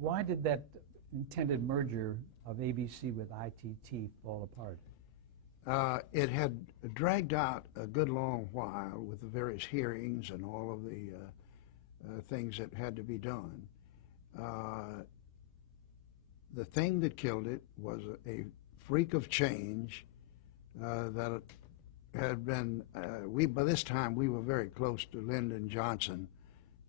Why did that intended merger of ABC with ITT fall apart? It had dragged out a good long while with the various hearings and all of the things that had to be done. The thing that killed it was a freak of change that had been, by this time we were very close to Lyndon Johnson,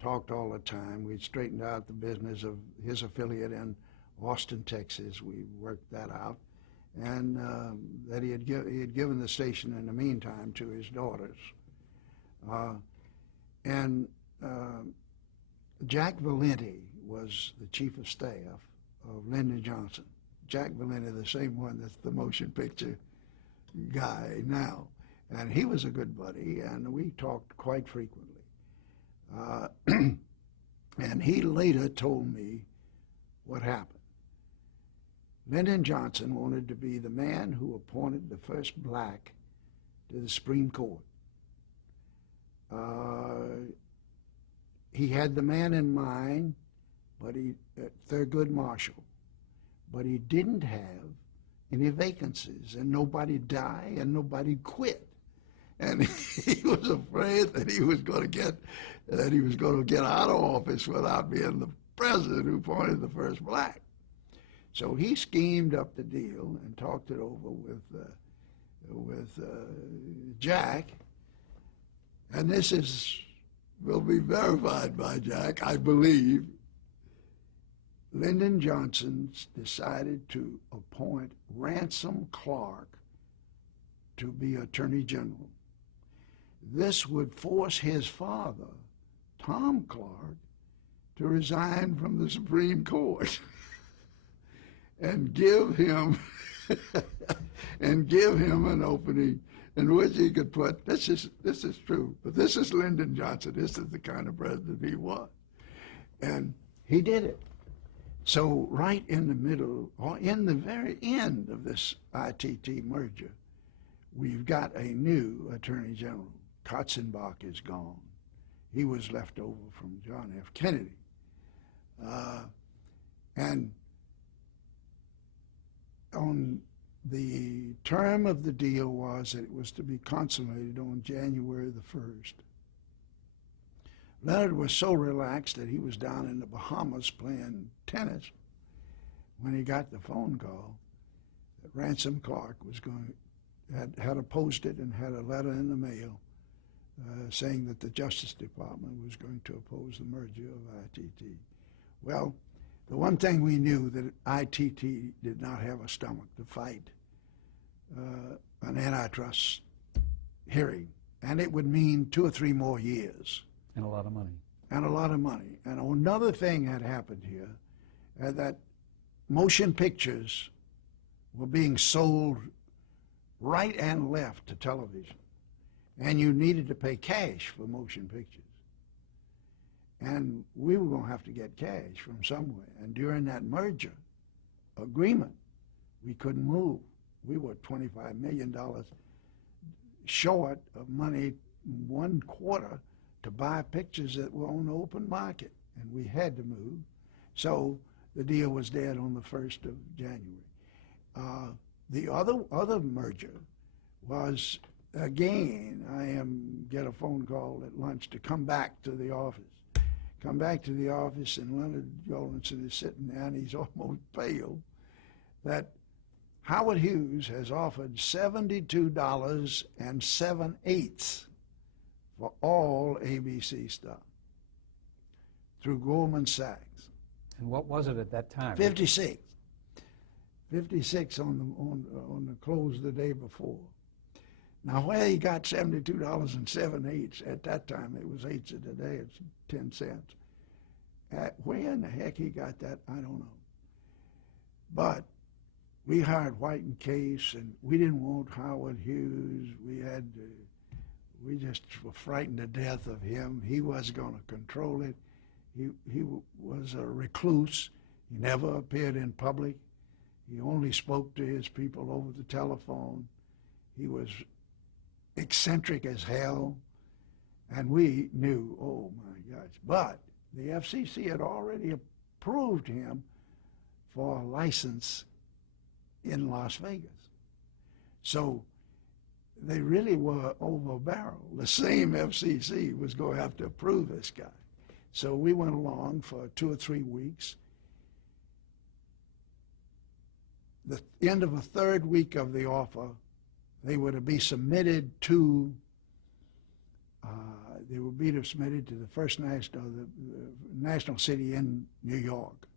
talked all the time. We'd straightened out the business of his affiliate in Austin, Texas. We worked that out. And that he had given the station in the meantime to his daughters. Jack Valenti was the chief of staff of Lyndon Johnson. Jack Valenti, the same one that's the motion picture guy now. And he was a good buddy, and we talked quite frequently. And he later told me what happened. Lyndon Johnson wanted to be the man who appointed the first black to the Supreme Court. He had the man in mind, but Thurgood Marshall, but he didn't have any vacancies, and nobody died, and nobody quit. And he was afraid that he was going to get out of office without being the president who appointed the first black. So he schemed up the deal and talked it over with Jack, and this will be verified by Jack, I believe. Lyndon Johnson decided to appoint Ransom Clark to be Attorney General. This would force his father, Tom Clark, to resign from the Supreme Court. and give him an opening in which he could put, this is true, but this is Lyndon Johnson. This is the kind of president he was. And he did it. So right in the middle, or in the very end of this ITT merger, we've got a new Attorney General. Katzenbach is gone. He was left over from John F. Kennedy. And on the term of the deal was that it was to be consummated on January the 1st. Leonard was so relaxed that he was down in the Bahamas playing tennis when he got the phone call that Ransom Clark had opposed it and had a letter in the mail saying that the Justice Department was going to oppose the merger of ITT. Well, the one thing we knew that ITT did not have a stomach to fight an antitrust hearing, and it would mean 2 or 3 more years. And a lot of money. And a lot of money. And another thing had happened here, that motion pictures were being sold right and left to television, and you needed to pay cash for motion pictures. And we were going to have to get cash from somewhere. And during that merger agreement, we couldn't move. We were $25 million short of money, 1/4, to buy pictures that were on the open market. And we had to move. So the deal was dead on the 1st of January. The other merger was, again, I get a phone call at lunch to come back to the office. Come back to the office, and Leonard Jolinson is sitting there, and he's almost pale, that Howard Hughes has offered $72.78 for all ABC stock through Goldman Sachs. And what was it at that time? 56. 56 on the close the day before. Now, where he got $72.78 at that time, it was 8 cents today, it's 10 cents. Where in the heck he got that, I don't know. But we hired White and Case, and we didn't want Howard Hughes. We just were frightened to death of him. He was going to control it. He was a recluse. He never appeared in public. He only spoke to his people over the telephone. He was eccentric as hell, and we knew, oh my gosh. But the FCC had already approved him for a license in Las Vegas. So they really were over a barrel. The same FCC was going to have to approve this guy. So we went along for 2 or 3 weeks. The end of the third week of the offer, they were to be submitted to the first national city in New York.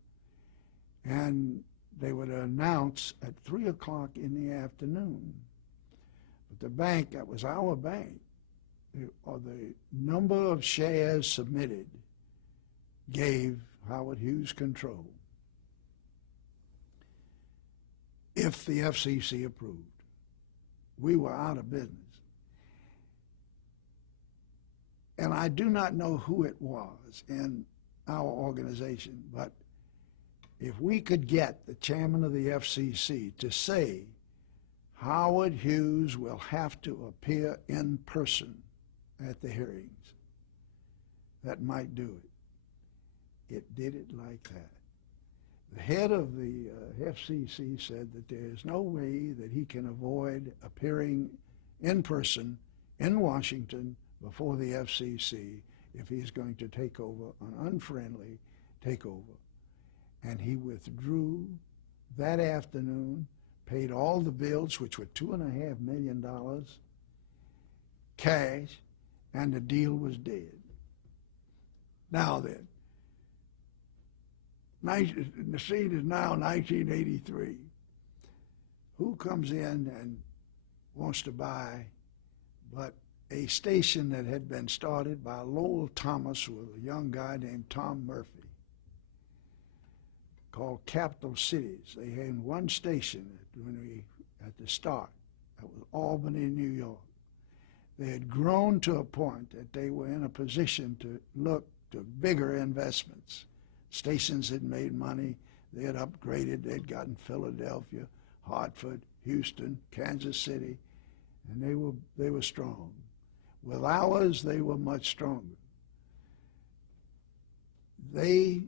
And they would announce at 3 o'clock in the afternoon. But the bank, that was our bank, the number of shares submitted gave Howard Hughes control if the FCC approved. We were out of business. And I do not know who it was in our organization, but if we could get the chairman of the FCC to say Howard Hughes will have to appear in person at the hearings, that might do it. It did it like that. The head of the FCC said that there is no way that he can avoid appearing in person in Washington before the FCC if he's going to take over an unfriendly takeover. And he withdrew that afternoon, paid all the bills, which were $2.5 million, cash, and the deal was dead. Now then, the scene is now 1983. Who comes in and wants to buy but a station that had been started by Lowell Thomas with a young guy named Tom Murphy called Capital Cities. They had one station at the start. That was Albany, New York. They had grown to a point that they were in a position to look to bigger investments. Stations had made money. They had upgraded. They'd gotten Philadelphia, Hartford, Houston, Kansas City, and they were strong. With ours, they were much stronger. They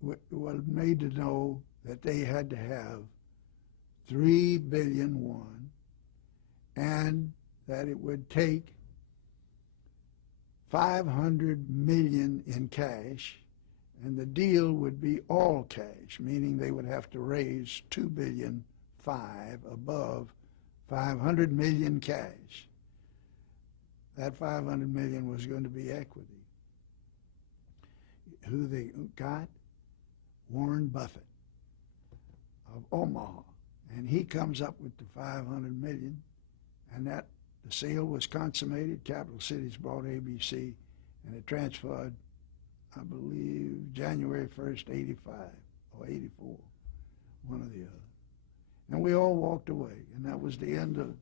were made to know that they had to have $3 billion and that it would take $500 million in cash, and the deal would be all cash, meaning they would have to raise $2.5 billion above $500 million cash. That $500 million was going to be equity. Who they got? Warren Buffett of Omaha. And he comes up with the $500 million, and the sale was consummated. Capital Cities bought ABC, and it transferred, I believe, January 1st, 85 or 84, one or the other. And we all walked away, and that was the end of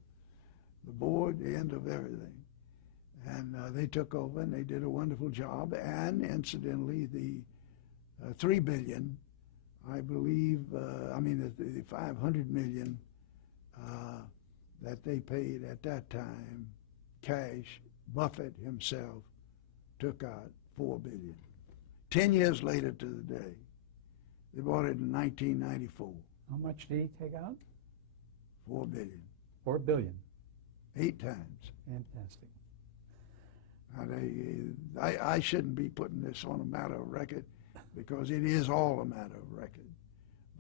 the board, the end of everything. And they took over, and they did a wonderful job. And incidentally, the $3 billion, I believe, the $500 million that they paid at that time, cash, Buffett himself took out $4 billion. 10 years later to the day, they bought it in 1994. How much did he take out? $4 billion. $4 billion. 8 times. Fantastic. Now I shouldn't be putting this on a matter of record because it is all a matter of record.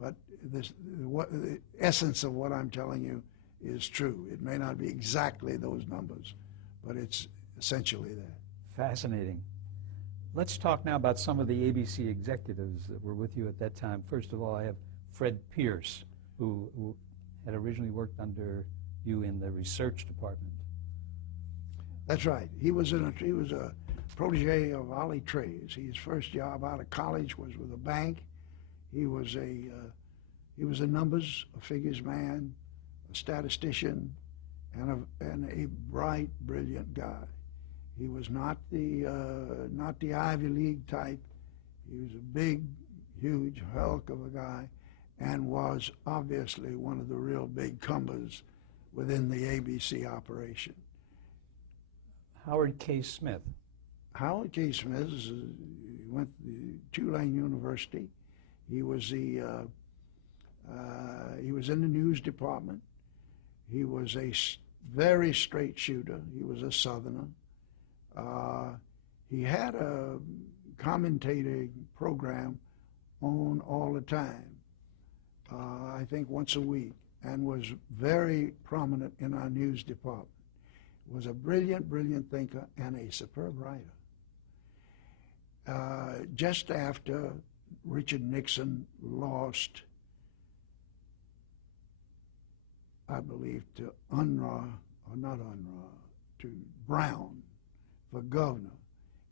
But the essence of what I'm telling you is true. It may not be exactly those numbers, but it's essentially that. Fascinating. Let's talk now about some of the ABC executives that were with you at that time. First of all, I have Fred Pierce, who had originally worked under you in the research department. That's right. He was a protege of Ollie Trey's. His first job out of college was with a bank. He was a numbers, a figures man, a statistician, and a bright, brilliant guy. He was not the Ivy League type. He was a big, huge hulk of a guy, and was obviously one of the real big comers within the ABC operation. Howard K. Smith. Howard K. Smith went to Tulane University. He was he was in the news department. He was a very straight shooter. He was a Southerner. He had a commentating program on all the time, I think once a week, and was very prominent in our news department. Was a brilliant, brilliant thinker and a superb writer. Just after Richard Nixon lost, I believe, to to Brown for governor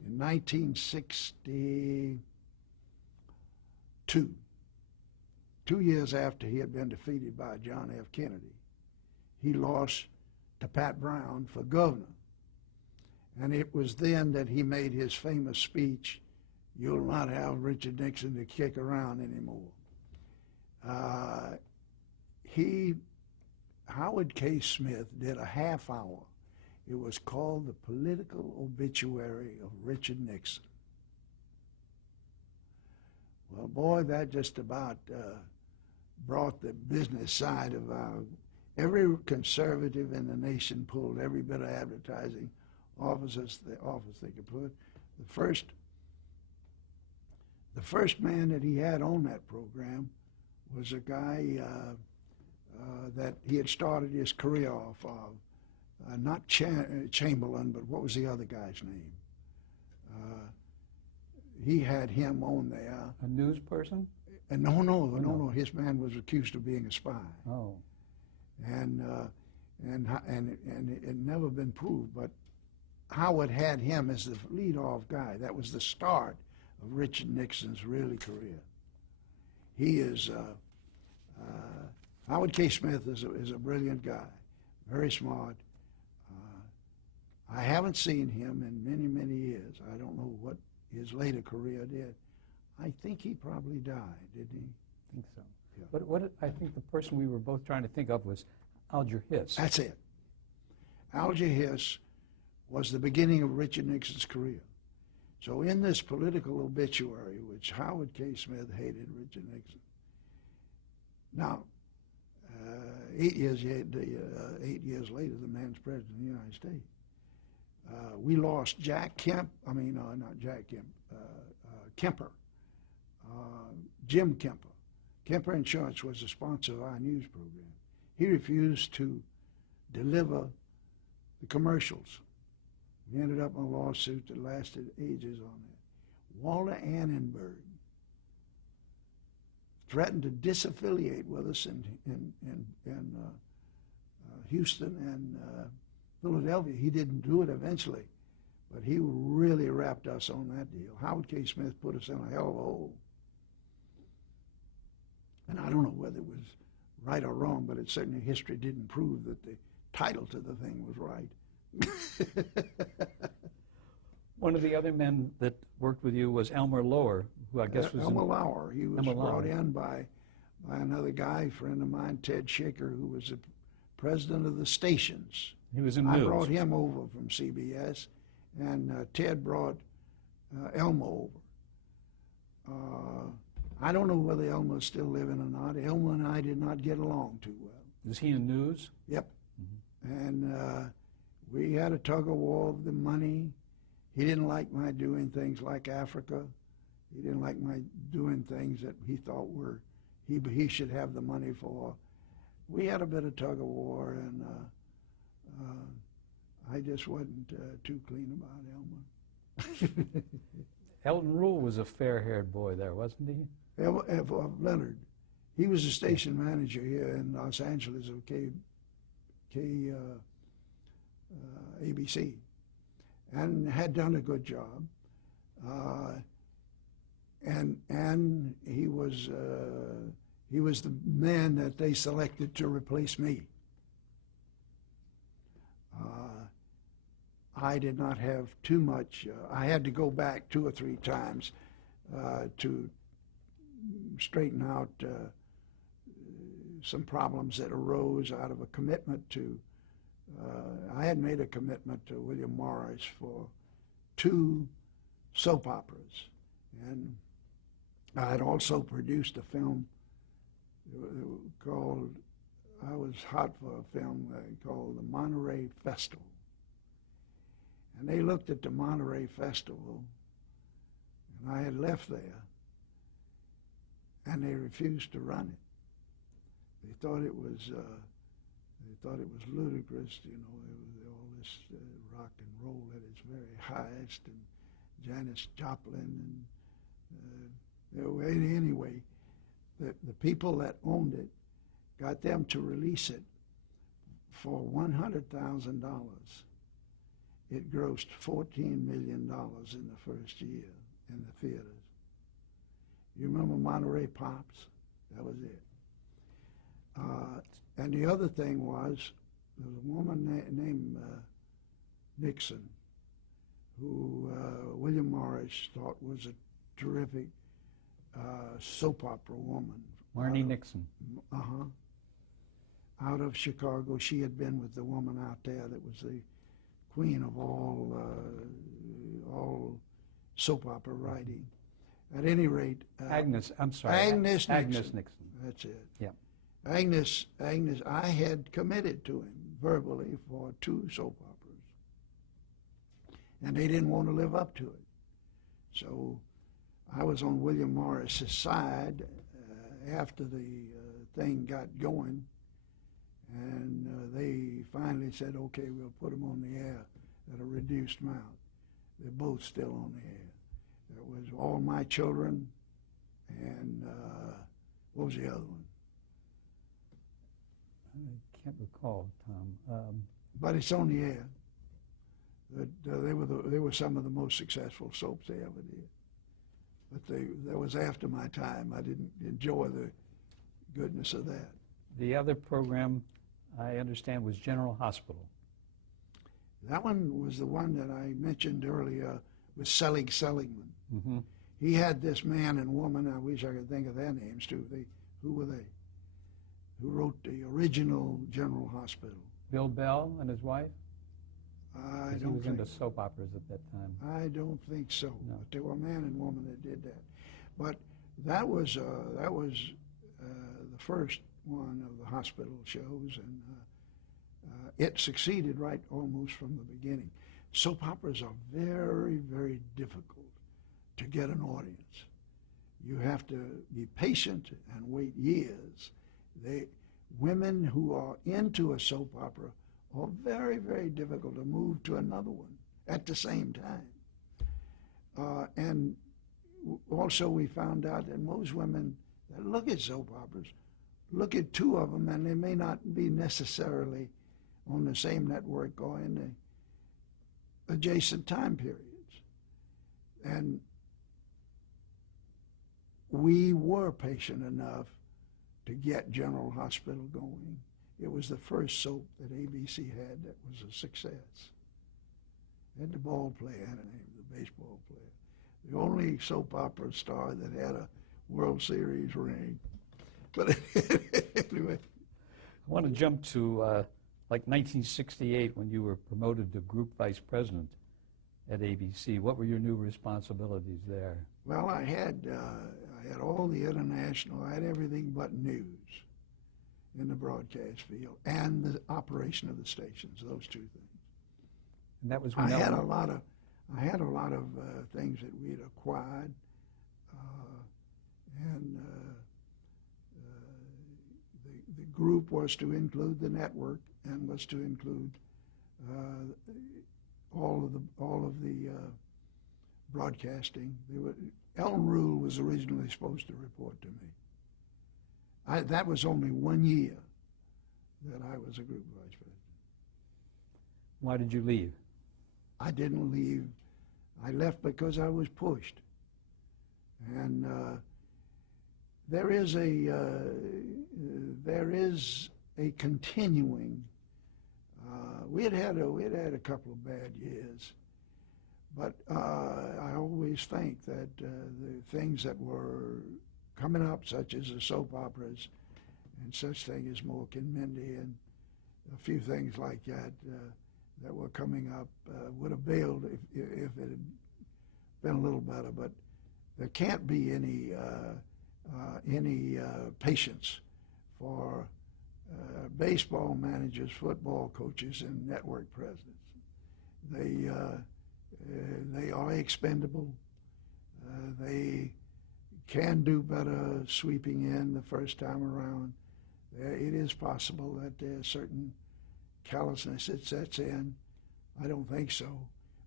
in 1962, 2 years after he had been defeated by John F. Kennedy, he lost to Pat Brown for governor. And it was then that he made his famous speech, "You'll not have Richard Nixon to kick around anymore." Howard K. Smith did a half hour. It was called The Political Obituary of Richard Nixon. Well, boy, that just about brought the business side of every conservative in the nation pulled every bit of advertising office they could put. The first man that he had on that program was a guy that he had started his career off of, not Chamberlain, but what was the other guy's name? He had him on there. A news person? No. His man was accused of being a spy. Oh. And it had never been proved, but Howard had him as the lead-off guy. That was the start of Richard Nixon's really career. He is Howard K. Smith is a brilliant guy, very smart. I haven't seen him in many, many years. I don't know what his later career did. I think he probably died, didn't he? I think so. Yeah. But what I think the person we were both trying to think of was Alger Hiss. That's it. Alger Hiss was the beginning of Richard Nixon's career. So in this political obituary, which Howard K. Smith hated Richard Nixon, now, 8 years later, the man's president of the United States. We lost Kemper, Jim Kemper. Kemper Insurance was the sponsor of our news program. He refused to deliver the commercials. We ended up in a lawsuit that lasted ages on that. Walter Annenberg threatened to disaffiliate with us in Houston and Philadelphia. He didn't do it eventually, but he really wrapped us on that deal. Howard K. Smith put us in a hell of a hole. And I don't know whether it was right or wrong, but it certainly history didn't prove that the title to the thing was right. One of the other men that worked with you was Elmer Lower, who I guess was Elmer Lauer. He was Elmer brought Lauer. in by another guy, a friend of mine, Ted Shaker, who was the president of the stations. He was in I news. brought him over from CBS, and Ted brought Elmer over. I don't know whether Elmer's still living or not. Elmer and I did not get along too well. Is he in news? Yep. And we had a tug of war of the money. He didn't like my doing things like Africa. He didn't like my doing things that he thought he should have the money for. We had a bit of tug of war, and I just wasn't too clean about Elmer. Elton Rule was a fair-haired boy there, wasn't he? Leonard. He was the station manager here in Los Angeles of ABC, and had done a good job. And he was the man that they selected to replace me. I did not have too much. I had to go back 2 or 3 times to straighten out some problems that arose out of a commitment to. I had made a commitment to William Morris for 2 soap operas, and I had also produced a film called, I was hot for a film called the Monterey Festival. And they looked at the Monterey Festival, and I had left there, and they refused to run it. They thought it was ludicrous, you know. It was all this rock and roll at its very highest, and Janis Joplin, and anyway, the people that owned it got them to release it for $100,000. It grossed $14 million in the first year in the theaters. You remember Monterey Pops? That was it. And the other thing was, there was a woman named Nixon, who William Morris thought was a terrific soap opera woman. Marnie Nixon. Uh-huh. Out of Chicago. She had been with the woman out there that was the queen of all soap opera writing. At any rate, Agnes Nixon. Agnes Nixon. That's it. Yeah. Agnes, I had committed to him verbally for 2 soap operas, and they didn't want to live up to it. So I was on William Morris's side after the thing got going, and they finally said, okay, we'll put them on the air at a reduced amount. They're both still on the air. There was All My Children, and what was the other one? I can't recall, Tom. But it's on the air. They were some of the most successful soaps they ever did. But that was after my time. I didn't enjoy the goodness of that. The other program, I understand, was General Hospital. That one was the one that I mentioned earlier with Selig Seligman. Mm-hmm. He had this man and woman, I wish I could think of their names too. Who were they? Who wrote the original General Hospital? Bill Bell and his wife? He was into soap operas at that time. I don't think so. No. But they were a man and woman that did that. But that was the first one of the hospital shows, and it succeeded right almost from the beginning. Soap operas are very, very difficult to get an audience. You have to be patient and wait years. Women who are into a soap opera are very, very difficult to move to another one at the same time. And also we found out that most women that look at soap operas look at 2 of them, and they may not be necessarily on the same network or in the adjacent time periods. And we were patient enough to get General Hospital going. It was the first soap that ABC had that was a success. And the ball player had a name, the baseball player. The only soap opera star that had a World Series ring. But anyway. I want to jump to like 1968 when you were promoted to group vice president at ABC. What were your new responsibilities there? Well, I had all the international, I had everything but news in the broadcast field and the operation of the stations, those 2 things. And that was I had a lot of things that we had acquired, and the group was to include the network and was to include all of the broadcasting. Ellen Rule was originally supposed to report to me. That was only 1 year that I was a group vice president. Why did you leave? I didn't leave. I left because I was pushed. And there is a continuing. We had had a couple of bad years, but I always think that the things that were coming up, such as the soap operas and such things as Mork and Mindy and a few things like that that were coming up, would have bailed if it had been a little better. But there can't be any patience for baseball managers, football coaches, and network presidents. They are expendable. They can do better sweeping in the first time around. It is possible that there's certain callousness that sets in. I don't think so.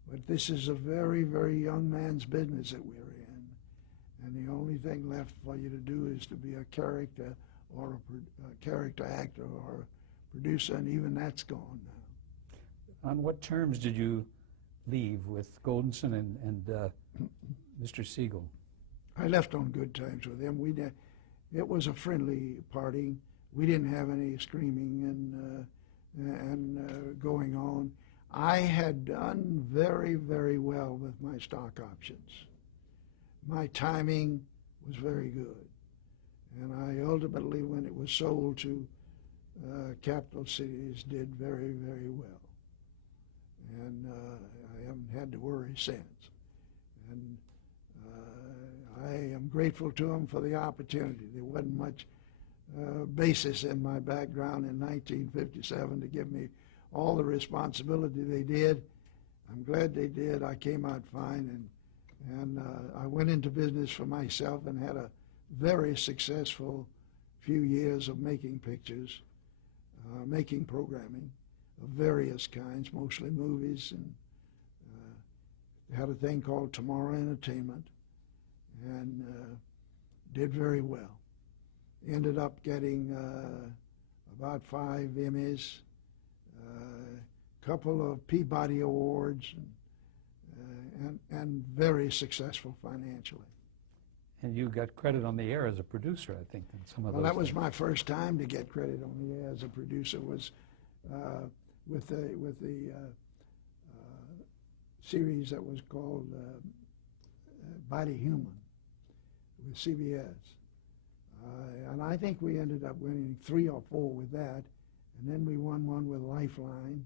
But this is a very, very young man's business that we're in. And the only thing left for you to do is to be a character or a character actor or a producer, and even that's gone now. On what terms did you leave with Goldenson and Mr. Siegel? I left on good terms with him. It was a friendly parting. We didn't have any screaming and going on. I had done very, very well with my stock options. My timing was very good. And I ultimately, when it was sold to Capital Cities, did very, very well. And I haven't had to worry since. And I am grateful to them for the opportunity. There wasn't much basis in my background in 1957 to give me all the responsibility they did. I'm glad they did. I came out fine, and I went into business for myself and had a very successful few years of making pictures, making programming of various kinds, mostly movies, and had a thing called Tomorrow Entertainment, and did very well. Ended up getting about 5 Emmys, a couple of Peabody Awards, and very successful financially. And you got credit on the air as a producer, I think, in some of those. Well, that was things. my first time to get credit on the air as a producer. Was with the series that was called Body Human with CBS. And I think we ended up winning 3 or 4 with that, and then we won one with Lifeline.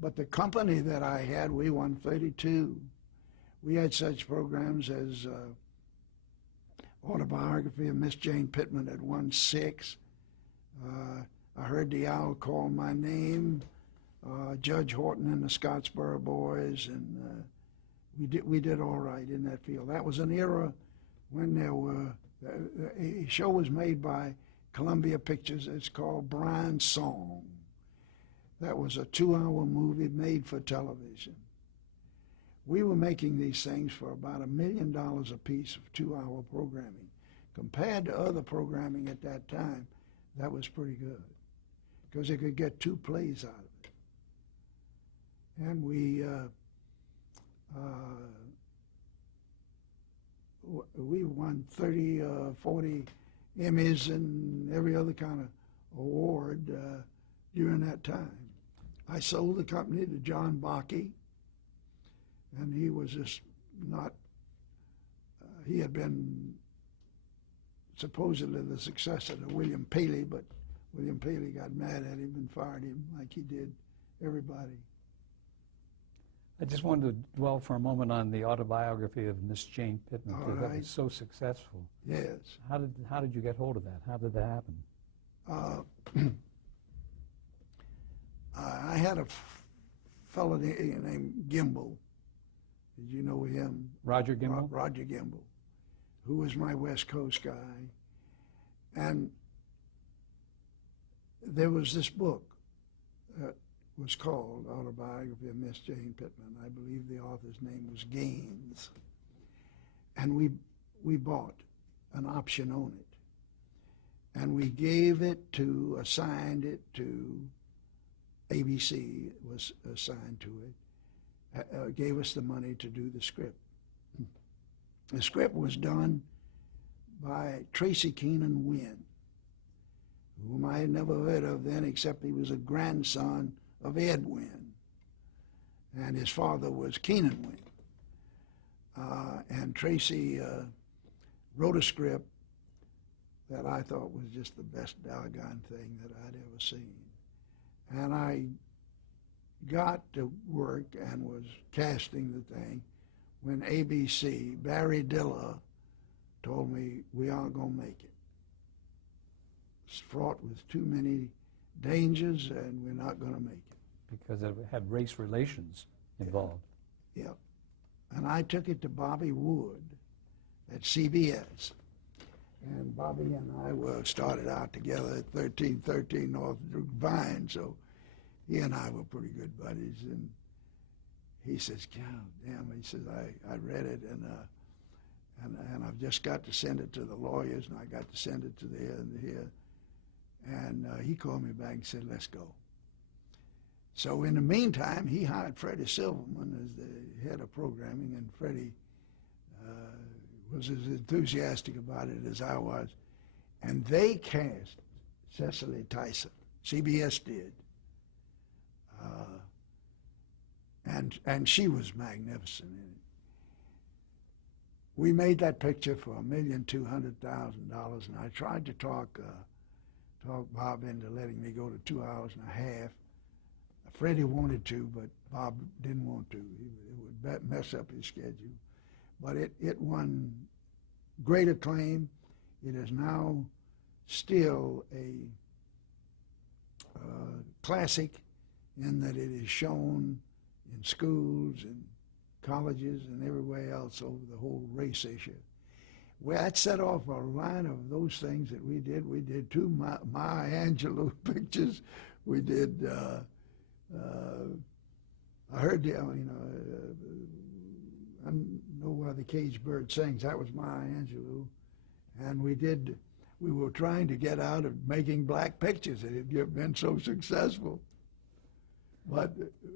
But the company that I had, we won 32. We had such programs as Autobiography of Miss Jane Pittman had won 6. I Heard the Owl Call My Name, Judge Horton and the Scottsboro Boys, and we did all right in that field. That was an era when there were a show was made by Columbia Pictures. It's called Brian's Song. That was a 2-hour movie made for television. We were making these things for about $1 million a piece of 2-hour programming. Compared to other programming at that time, that was pretty good because they could get 2 plays out of it. And we won 30, 40 Emmys and every other kind of award during that time. I sold the company to John Bakke, and he was just not, he had been supposedly the successor to William Paley, but William Paley got mad at him and fired him like he did everybody. I just wanted to dwell for a moment on the Autobiography of Miss Jane Pittman, All because that right. was so successful. Yes. How did you get hold of that? How did that happen? I had a fellow named Gimbel. Did you know him? Roger Gimbel? Roger Gimbel, who was my West Coast guy. And there was this book that was called Autobiography of Miss Jane Pittman. I believe the author's name was Gaines. And we bought an option on it. And we assigned it to ABC, was assigned to it, gave us the money to do the script. The script was done by Tracy Keenan Wynn, whom I had never heard of then, except he was a grandson of Ed Wynn, and his father was Keenan Wynn. And Tracy wrote a script that I thought was just the best doggone thing that I'd ever seen. And I got to work and was casting the thing when ABC, Barry Diller, told me we aren't going to make it. It's fraught with too many dangers, and we're not going to make it. Because it had race relations involved. Yep. And I took it to Bobby Wood at CBS. And Bobby and I started out together at 1313 North Vine, so he and I were pretty good buddies. And he says, God damn, he says, I read it, and I've just got to send it to the lawyers, and I got to send it to there and here. And he called me back and said, let's go. So in the meantime, he hired Freddie Silverman as the head of programming, and Freddie was as enthusiastic about it as I was. And they cast Cicely Tyson. CBS did. And she was magnificent in it. We made that picture for $1,200,000, and I tried to talk Bob into letting me go to 2 hours and a half. Freddie wanted to, but Bob didn't want to. It would mess up his schedule. But it won great acclaim. It is now still a classic in that it is shown in schools and colleges and everywhere else over the whole race issue. Well, that set off a line of those things that we did. We did 2 Maya Angelou pictures. We did, I heard, I know why the caged bird sings. That was Maya Angelou. And we were trying to get out of making black pictures. It had been so successful. But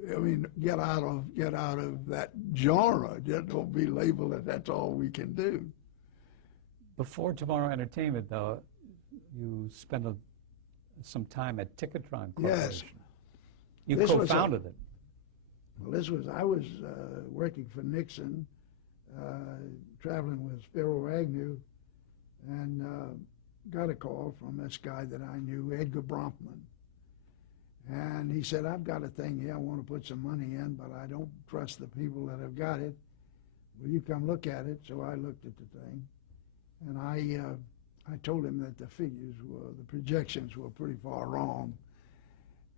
I mean, get out of that genre. Just don't be labeled that that's all we can do. Before Tomorrow Entertainment, though, you spent some time at Ticketron Corporation. Yes. You This was co-founded it. Well, I was working for Nixon, traveling with Spiro Agnew, and got a call from this guy that I knew, Edgar Bronfman. And he said, I've got a thing here, I want to put some money in, but I don't trust the people that have got it. Will you come look at it? So I looked at the thing, and I told him that the projections were pretty far wrong.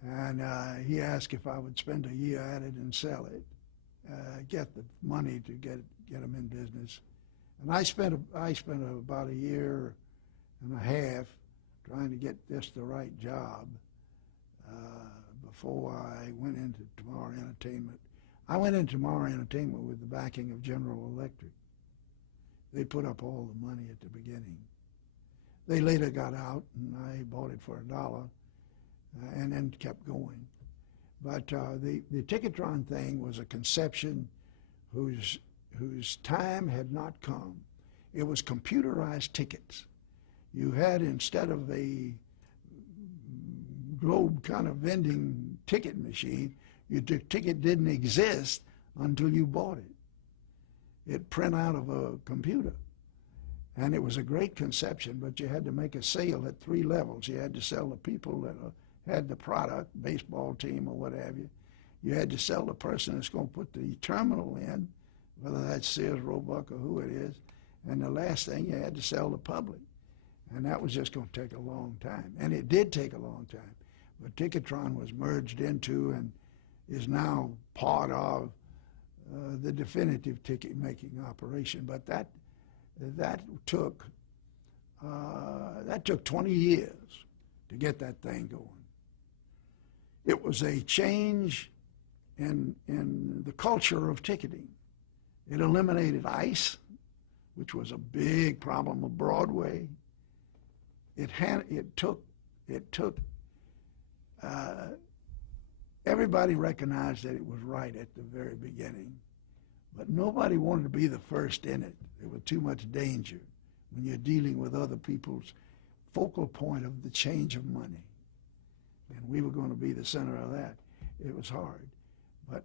And he asked if I would spend a year at it and sell it, get the money to get them in business. And I spent about a year and a half trying to get this the right job before I went into Tomorrow Entertainment. I went into Tomorrow Entertainment with the backing of General Electric. They put up all the money at the beginning. They later got out, and I bought it for $1. And then kept going. But the Ticketron thing was a conception whose time had not come. It was computerized tickets. You had, instead of a globe kind of vending ticket machine, your ticket didn't exist until you bought it. It print out of a computer. And it was a great conception, but you had to make a sale at 3 levels. You had to sell the people that had the product, baseball team or what have you. You had to sell the person that's going to put the terminal in, whether that's Sears, Roebuck, or who it is. And the last thing, you had to sell the public. And that was just going to take a long time. And it did take a long time. But Ticketron was merged into and is now part of the definitive ticket-making operation. But that took 20 years to get that thing going. It was a change in the culture of ticketing. It eliminated ice, which was a big problem of Broadway. Everybody recognized that it was right at the very beginning, but nobody wanted to be the first in it. There was too much danger when you're dealing with other people's focal point of the change of money. And we were going to be the center of that. It was hard. But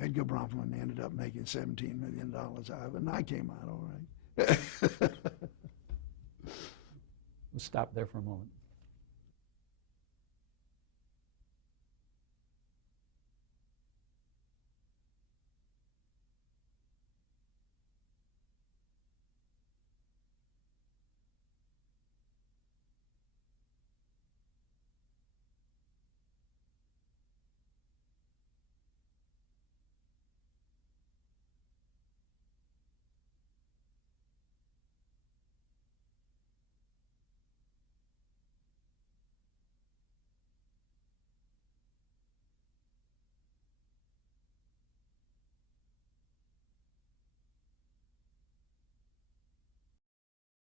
Edgar Bronfman ended up making $17 million out of it, and I came out all right. We'll stop there for a moment.